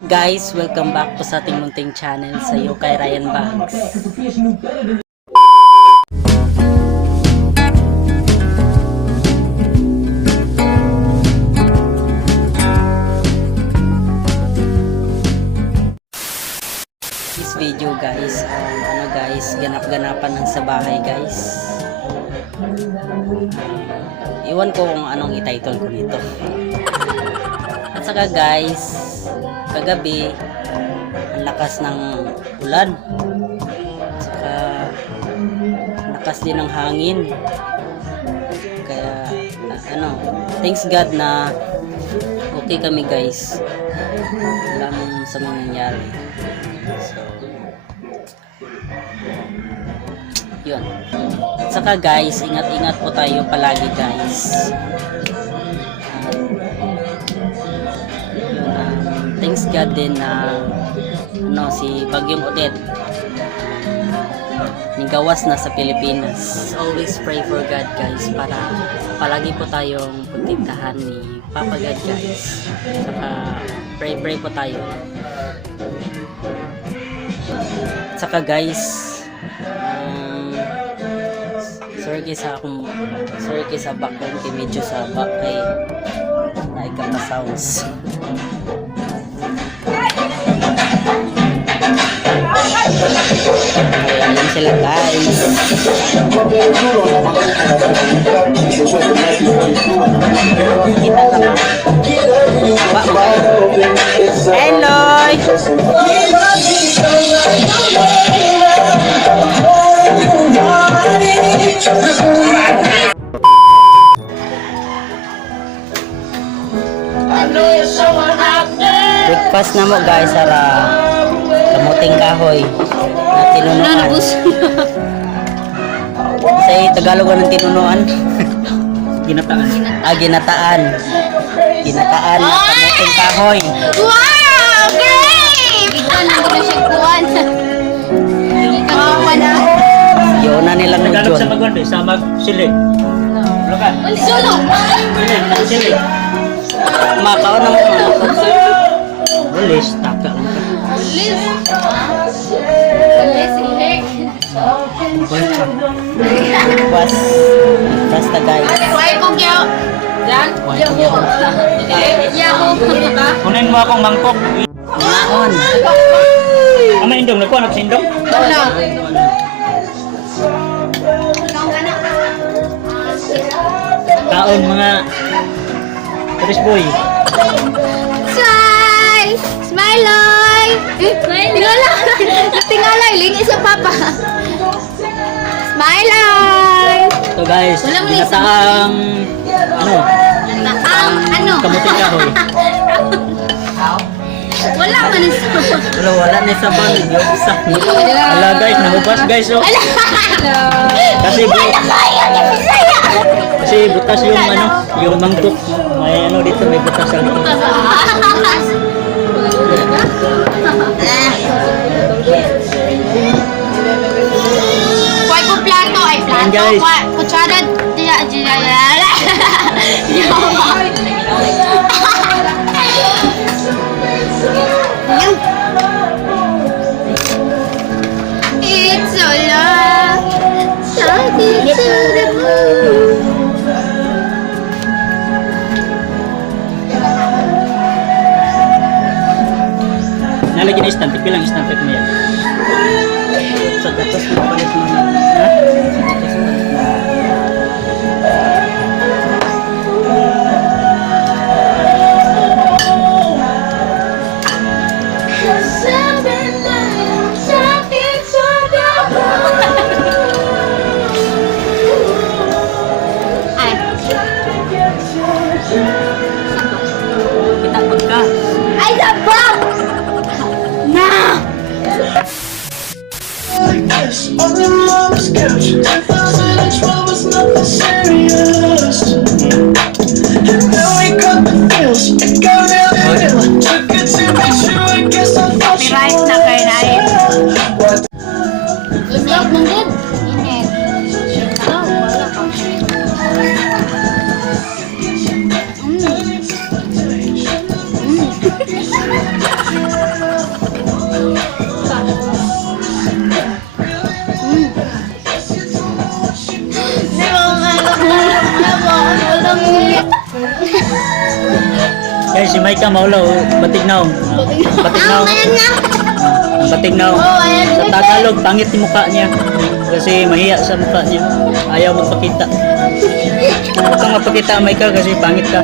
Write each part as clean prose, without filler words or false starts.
Guys, welcome back po sa ating munting channel sa iyo kay Ryan Bags. This video guys, ganap-ganapan ng sa bahay guys. Iwan ko kung anong i-title ko nito. At saka guys, kagabi ang lakas ng ulan, saka lakas din ng hangin, kaya thanks God na okay kami guys, wala mong sa mga nangyari. So yun, at saka guys, ingat-ingat po tayo palagi guys. Thanks God din na si Bagyong Odette nigawas na sa Pilipinas. Always pray for God guys, para palagi po tayong protektahan ni Papa God guys. Saka pray po tayo. Saka guys, sorry sa background kay medyo sa back kay naikang na sounds. Ayan sila guys. Kita ka ba? Hello! Breakfast na mo guys, sara kamuting kahoy na tinunuan. Sa Tagalog ng tinunuan. Ginataan. Ginataan. Ginataan na kamuting kahoy. Wow! Great! Ito na siya kuwan. Yun na nilang Tagalog sa nudyon. magwanda, sa magsilig. Lukan. Sulong! Silig. Makaw na mo. Release, taka lang ka. Basta guys. Kuhay ko kyo. Yan? Yaho. Kunin mo akong mangkok. Naon. Ama indong, nagkuha nagsindong? Wala. Kaon mga Chris boy. Smile! Smiley! Tingala! Tingala! Lingis sa papa. Smiley! So guys, Wala mo na ginataang Ano? kamuting kahoy. Wala man isa. Wala na sa bang yung isa. Ala guys, nahubas guys oh. Kasi butas yung yung mangkok. May dito, may butas sa likod. Kuhay ko plato ay plato. Ayan, guys. Kutsara It's so long, talking to the moon. Nalagyan na istampe, bilang istampe mo yan. Sa gatos na palit mo. Ha? Kita pag ka. Ay, sabang! Na! On your mama's couch, 2012 was nothing serious. And now we got the feels, it got really real. Took it to be true, I guess I thought you Copyright na kayo na eh. Init mo din. Init. Oh, wala ka. si Maika maulaw, batignaw. Batignaw. Batignaw. Sa Tagalog, pangit yung mukha niya. Kasi mahiya sa mukha niya. Ayaw magpakita. Huwag kang mapakita, Maika, kasi pangit ka.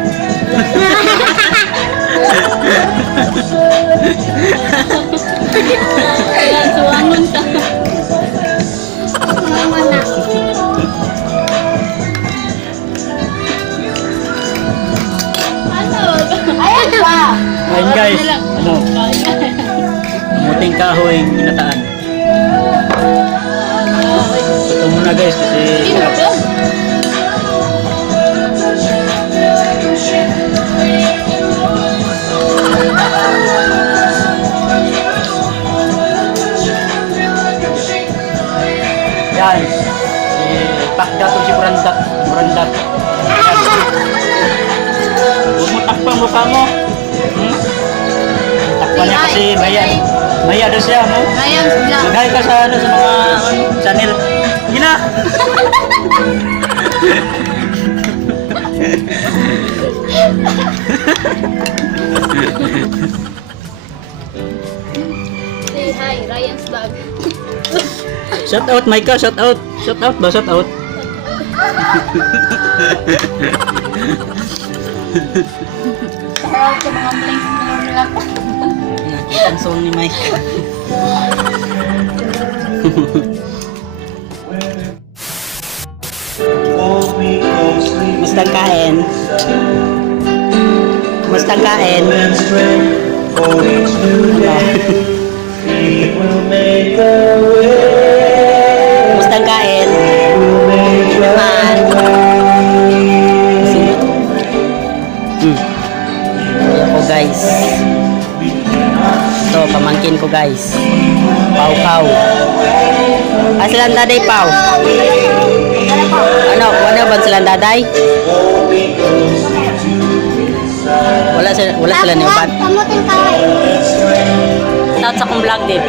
Kaya suwangon ka. Ayan pa. Ayun guys, ano? Muting kahoy, ginataan. Ito muna guys, kasi hirap. Yan, takda to si Brandat. Brandat. Huwag mo takpang mukha mo. Takpan niya kasi maya daw siya, no? Ayan, vlog. Maghay ka sa, ano, sa mga channel. Gina! Say hi, Ryan's vlog. Shout out, Maika, shout out. Shout out ba? Shout out. Shout sa mga blanks na nila ko. Nakita ang song ni Mike. Mustang kain. Mustang kain. Mustang kain. Man. Ayan ko guys. Ito, pamangkin ko guys. Pau-pau. Silang daday pau. Ano ba silang daday? Wala sila niupat. Kamutin ka. Shout sa kong vlog din.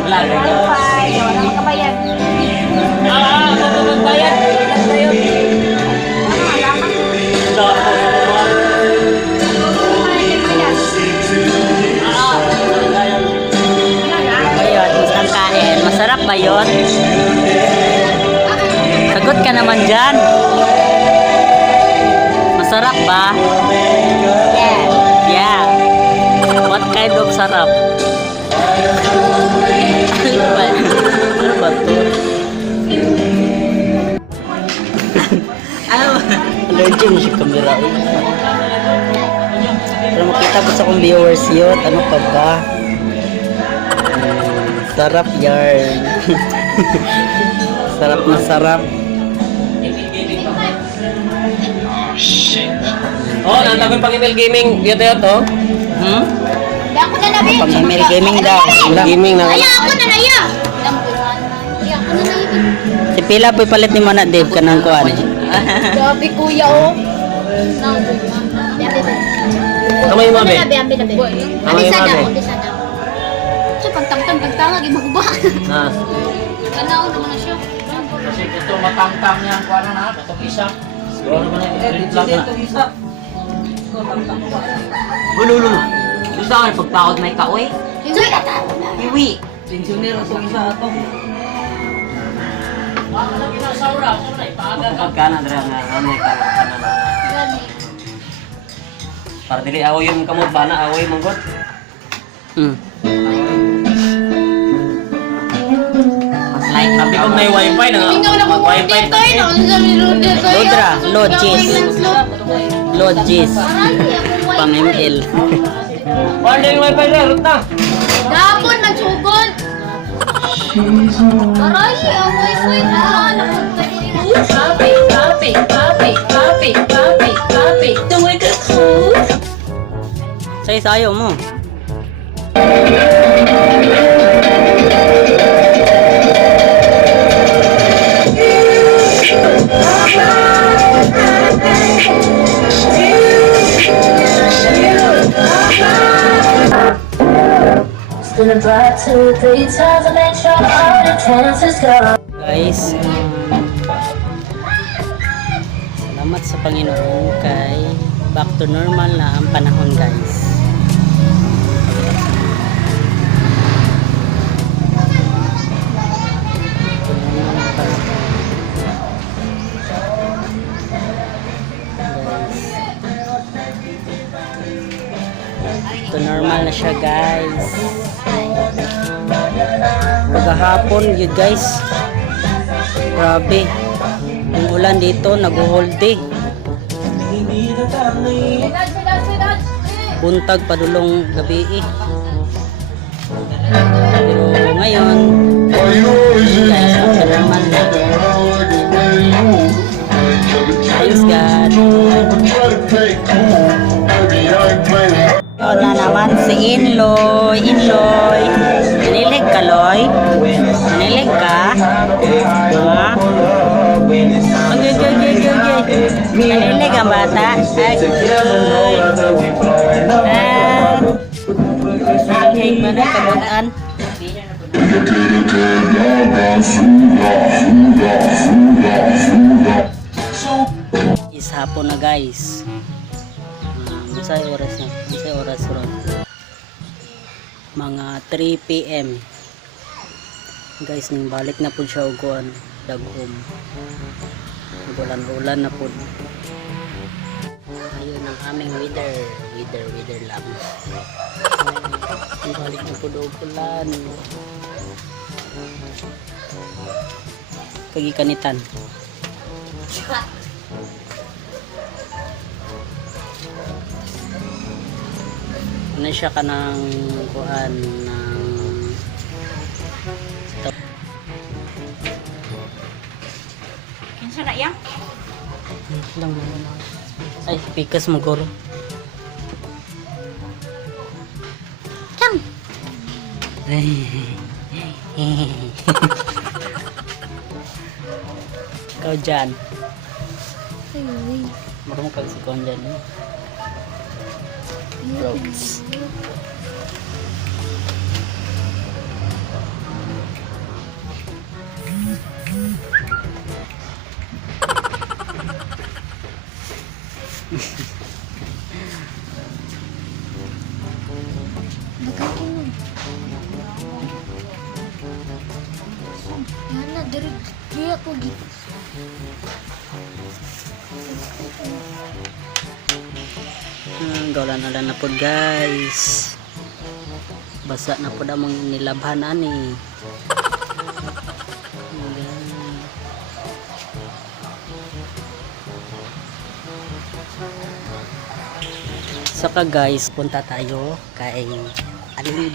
Vlog. Wala makabayad. Magbayad. Ayun, mustang kain. Masarap ba yun? Sagot ka naman dyan. Masarap ba? Yeah. Yeah. What kind of sarap? Ano ba to? Allergy mo si camera. Para makita ko sa kong viewers yun. Ano pa ba? Sarap yarn. Sarap na sarap. Oh, nandang yung pang-email gaming dito yun to. Hmm? Hindi ako na nabi. Pang-email gaming daw. Gaming na. Ay, ako na naya. Ay, ako na naya. Si Pila po'y palit ni Mana Dave ka ng kuhan. Grabe kuya oh. Kamay mo, be. Ambi. Kamay mo, be. So, pagtangtang, gimagba. Ah. Kanaon naman na siya. Kasi ito matangtang niya ang kuha na, itong isa. Siguro naman yung vlog na. Lulu. Gusto ka pagtakot may kaoy? Hindi ka tao na. Iwi. Pensioner itong isa ito. Pagkana dira nga may kaoy. Para dili awoy yung kamot bana awoy manggot. Mas like sabi ko may wifi na nga. Tingnan ko Wifi dito eh. Lodra, Lodgis. Lodgis. Pang ML. Wala yung wifi na ruta. Dapon, magsugod. Aray, ang wifi na. Sayo mo. Been about 2-3 times I make sure all the chances go. Guys, salamat salamat sa Panginoon kay back to normal na ang panahon guys. To normal na siya guys. Pagkahapon yun guys, grabe yung ulan dito nag-holde, buntag padulong gabi pero ngayon guys, normal na. Thanks God. Na naman si Inloy. Nanilig ka, Loy? Nanilig ka? Ha? Nanilig ang bata? Ay, mana kabutaan? Is hapon na guys. Masay oras na. Masay oras ron. Mga 3 PM. Guys, ning balik na po siya uguan. Daghom. Ulan-ulan na po. Ayun ang aming weather. Weather lang. Balik na po ulan. Kagikanitan. Ano siya ka ng kuhan ng Kinsa na yan? lang ay pikas mo guro Chang! ikaw dyan marunong kag si Kon dyan Rose. Yana, dari ako gitu. Gawlan-alan na po guys, basa na po damang nilabhan ani. Saka guys, punta tayo kay Aling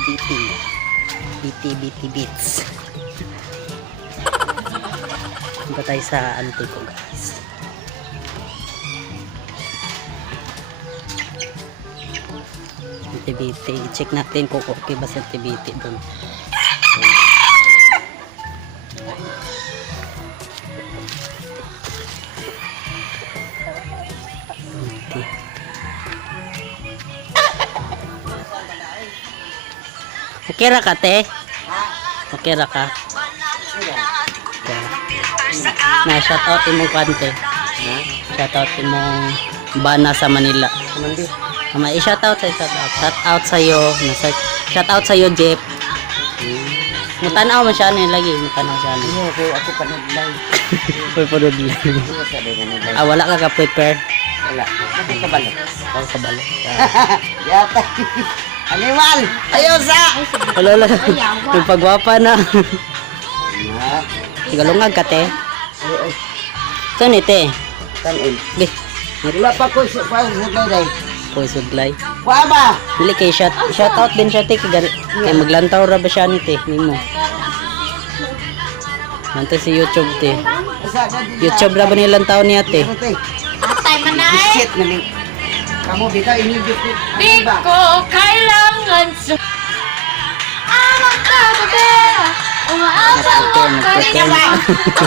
BT Beats. Punta tayo sa Antico guys. TBT, check natin kung okay ba sa TBT doon. Okay ra ka te? Okay ra ka? Na shout out imong kante. Shout out imong bana sa Manila. Ama i-shout out sa iyo. Shout out sa iyo Jeff. Mutanaw man siya ni lagi, mutanaw siya ni. Ako panood live. Hoy panood live. Wala ka prepare. Wala. Bakit ka balik? Oh, kabalo. Yata. Animal! Ayaw sa! Wala. Yung pagwapa na. Tigalungag ka te. Saan ni te? Kanin. Di. Wala pa ko sa pagsuglay. Poy suglay. Wa ba? Dili kay shout out din siya te kay maglantaw ra ba siya ni te nimo. Nanto si YouTube te. YouTube ra ba nilang taw niya te? Atay man na eh. Shit na ni. Kamu dito inibig ko. Di ko kailangan Amang kagabi. Umaasa mo kanina ba?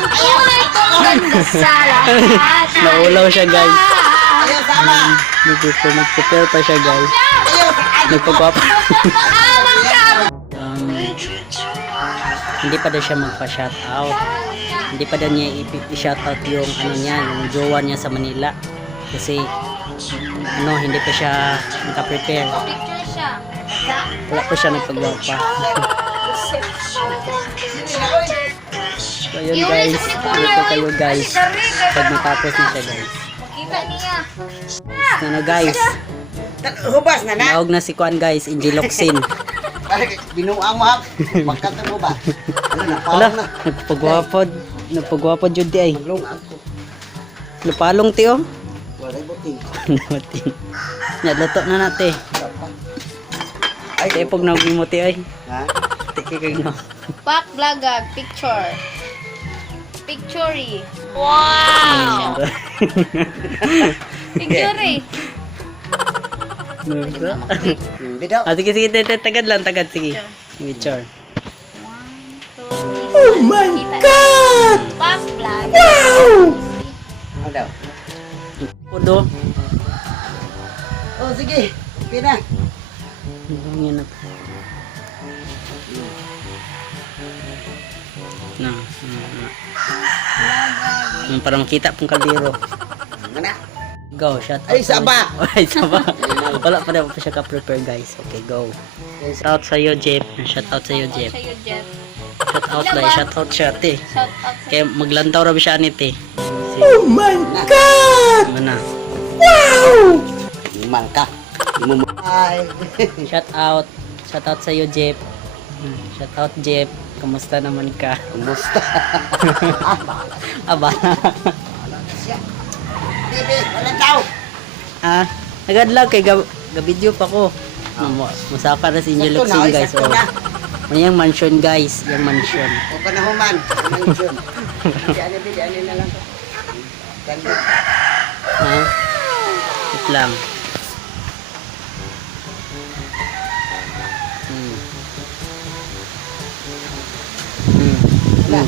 Ayun ko ganda sa lahat. Naulaw siya guys. Ayaw sama. Nag-prepare pa siya guys. Nagpagwapa. Amang kagabi. hindi pa daw siya magpa-shoutout. Hindi pa daw niya i-shoutout yung ano niya, yung jowa niya sa Manila. Kasi ano, hindi pa siya naka-prepare. Picture siya. Wala pa siya nagpagwapa. So yun guys, dito kayo guys. Pag matapos na siya guys. Kita niya. Ano guys, Hubas na na. naog na si Kuan guys, Injiloxin. Binuang mo ha. Magkanta mo ba? Ano na, Wala, parang na. nagpagwapod jud di ay. Maglong ako. Lupalong ti oh. Walay buting. Natin. Nadlato na nate. Ay, Tay pag naog mo ti ay. ha? Tiki kay no. Pak vlogag picture. Picture. Picture. Hindi daw. Ah, sige, tagad lang, sige. Picture. Oh my God! Pak vlog. Ano daw? Pudo. Oh, sige. Okay na. Yan na. Na. Yung para makita pong kaldero. Ano na? Go, shut up. Ay, saba! Ay, saba. Wala pa daw pa siya ka-prepare guys. Okay, go. Shout out sa'yo, Jeff. Shout out sa'yo, Jeff. Sa'yo, Jeff. Shout out ba? Shout out siya, te. Shout out sa Kaya maglantaw rabi siya ni te. Oh my God! Mana? Iman ka. Ay. Shout out. Shout out sa'yo, Jeff. Shout out, Jeff. Kamusta naman ka? Kumusta? Aba. Bibi, walang tao. Ah, nagadlag kay ga-video pa ko. Masaka na si Angel Sakto na, Luxin oy, guys. sakto Oh. na. Mayang mansion guys, yung mansion. O panahuman. Mansion. Bili-ani na lang. Ganda. Ha? Wait lang.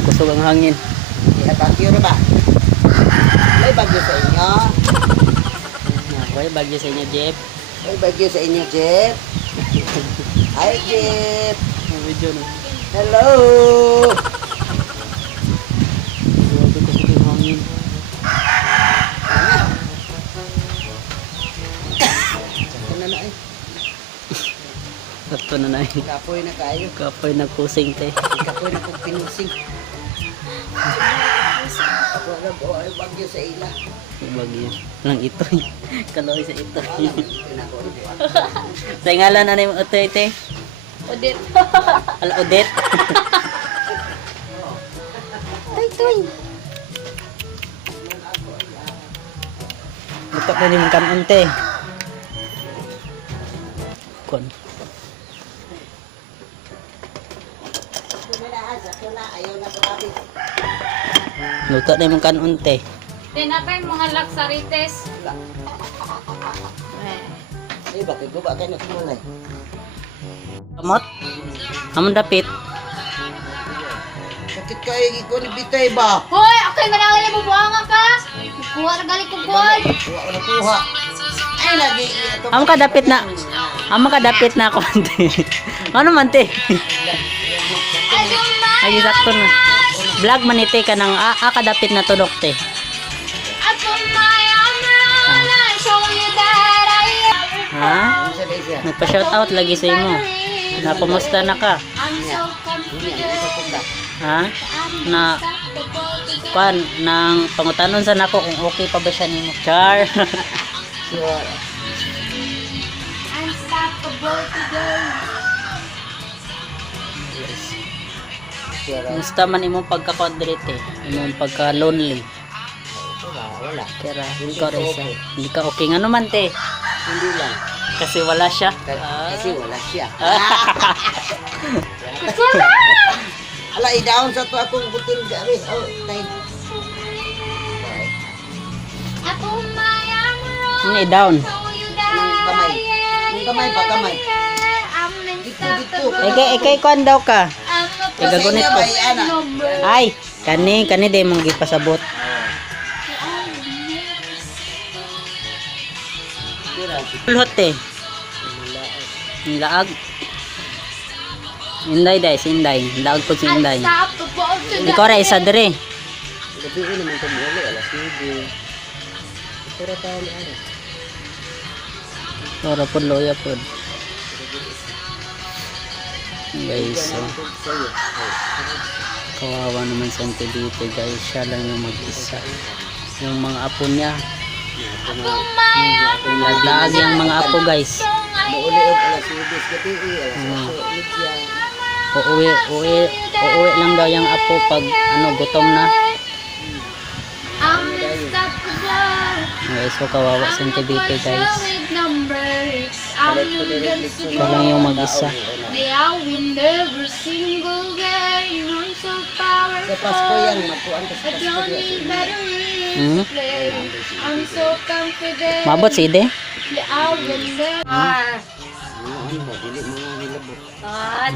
Kusog ang hangin. Bagyo na ba? May bagyo sa inyo. Okay, bagyo sa inyo, Jeff. May bagyo sa inyo, Jeff. Hi, Jeff. Ang video no. Hello. Grabe kusog ang hangin. Sakto na na eh. Sakto na na eh. Kapoy na kayo. Kapoy nagkusing te. Kapoy na kong pinusing. Wala po ay bagyo sa ila. Bagyo. Lang ito. Kaloy sa ito. Tinakot. Sa ngalan na yung ito ite. Odit. Ala Odette. Toy. Buka na ni mong kanon te. Kon. Ayaw na grabe. Luto na mong kanon te. Tinapay mga laksarites. Ay, bakit ko ba kayo nakulay? Kamot. Amon dapit. Sakit ka ay ikaw ni Bitay ba? Hoy, ako'y manangal na bubuanga ka. Kuha na galing kong kuhan. Kuha ko na kuha. Ay, lagi. Amon ka dapit na. Amon ka dapit na ako te. Ano man te? Ay sakto na. Vlog man ite ka nang kadapit na tudok te. Ha? Ano siya na siya? Nagpa-shoutout lagi sa imo. Napumusta na ka? I'm so confident. Ha? Na pan nang pangutanon sa nako kung okay pa ba siya nimo. Char. Sure. Unstoppable today. Sure. Musta man imong pagka-quadrate imong pagka-lonely. Wala. Kaya ikaw rin sa hindi ka okay nga naman te. Hindi lang. Kasi wala siya. Kasi wala siya. Ala, i-down sa to akong butil gabi. Oh, time. Ako mayamro. Ini down. Nang kamay. Nang kamay pa, kamay. Dito. Ikay kuan daw ka. Igagunit ko. Ay, ana. Ay, kani day mong gipasabot. Kulhot eh. Ang laag. Inday day, si Inday. Daog po si Inday. Unstoppable to the Ikaw ra isa dire. Gabi naman ito mo ulit, alas 9. Pero tayo ni ano. Ora po loya po. Guys, so, Sa'yo. kawawa naman si Auntie dito guys. Siya lang yung mag-isa. Yung mga apo niya. Naglaag yung mga apo guys. Mauli og alas 9 gabi, alas 8 Uuwi lang daw yung apo pag gutom na. Unstoppable. Guys, so kawawa si Auntie dito guys. With numbers. I'm invincible. Siya lang yung mag-isa. May I win every single game. I'm so Sa Pasko yan, powerful. magkuhan ka sa I Pasko. don't need batteries Hmm? to play. I'm so confident. Mabot si Ide. that I will never. Ano ba, dili mga nilabot.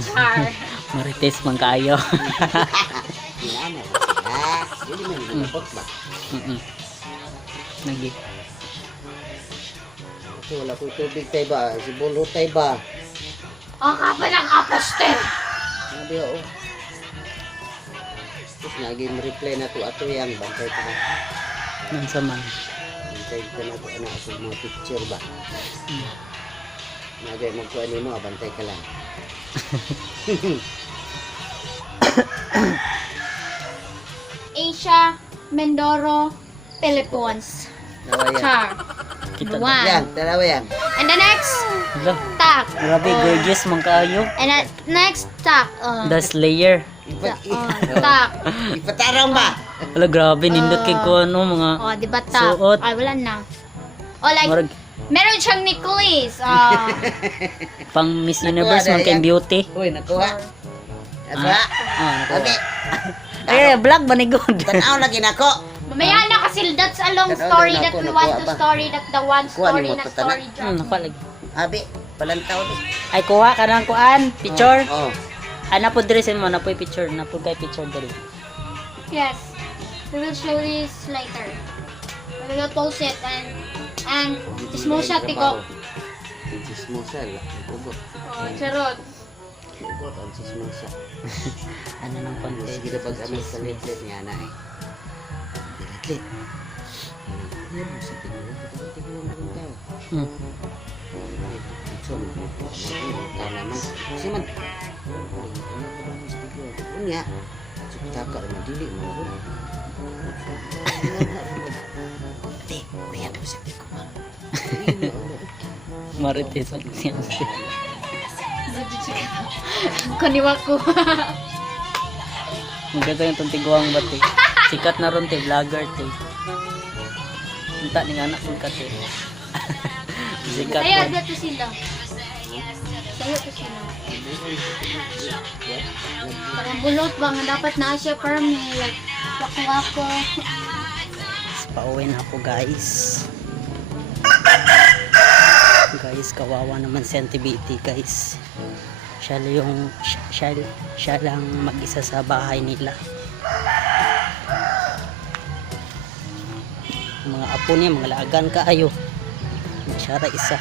Char. Marites man kayo. Inana. Dili man nilabot ba? Nagi. Kasi wala ko tubig tayo ba? Si Bolo tayo ba? Ang kapal ng aposter. Sabi ako. Tapos naging reply na to ato yan. Bantay ko na. Nang saman. Bantay ko na to ano ako mga picture ba? Nagay magkuhan mo, bantay ka lang. Asia, Mindoro, Philippines. Dalawa yan. Char. Kita One. Yan, dalawa yan. And the next, Hala, tak. grabe gorgeous man kayo. And the next, tak. The Slayer. Tak. Ipatarang ba? Hala, grabe nindot kay ko mga Oh, di ba tak? Suot. Ay, wala na. Oh, like, Marag meron siyang necklace. pang Miss Universe man kay beauty. Uy, nakuha. Nakuha. Nakuha. Okay. Eh, vlog ba ni God? Tanaw lagi nako. Mamaya na kasi that's a long Tanaw, story naku, that we nakuha want to ba? story that the one Kuha story ni mo na to, tanan. story drop. Nakuha lagi. Abi, palantaw di. Ay, kuha ka ng kuan, picture. Oh. Ana po dress mo, na po picture, na po kay picture diri. Yes. We will show this later. We will post it and chismosa tiko. Chismosa, ugot. Oh, charot. Ugot ang chismosa. Ano ng content? Sige na pag amin sa litlit niya na eh. Litlit. Yan, sa tingin lang. Tingin lang tayo. Hmm. Ito, ito naman. Kasi man. Unya. Taka na dili mo. Ate, kaya mo sa tiko ba? Marites man siya. Kaniwa ko. Maganda yung tiguang bati. Sikat na ron te, vlogger te. Unta ning anak ko kate. Sikat Sayo na. dito sila. Sayo to sila. Parang bulot ba nga dapat na siya permi. Like, wako-wako. Pauwi na ako guys. Guys, kawawa naman si Auntie Betty guys. Siya lang mag-isa sa bahay nila. Mga apo niya, mga laagan kaayo. Siya ra isa.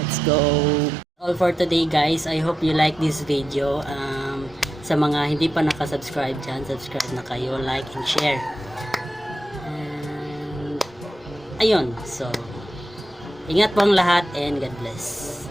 Let's go. All for today guys. I hope you like this video. Sa mga hindi pa nakasubscribe dyan, subscribe na kayo, like and share. And ayun, so ingat po ang lahat and God bless.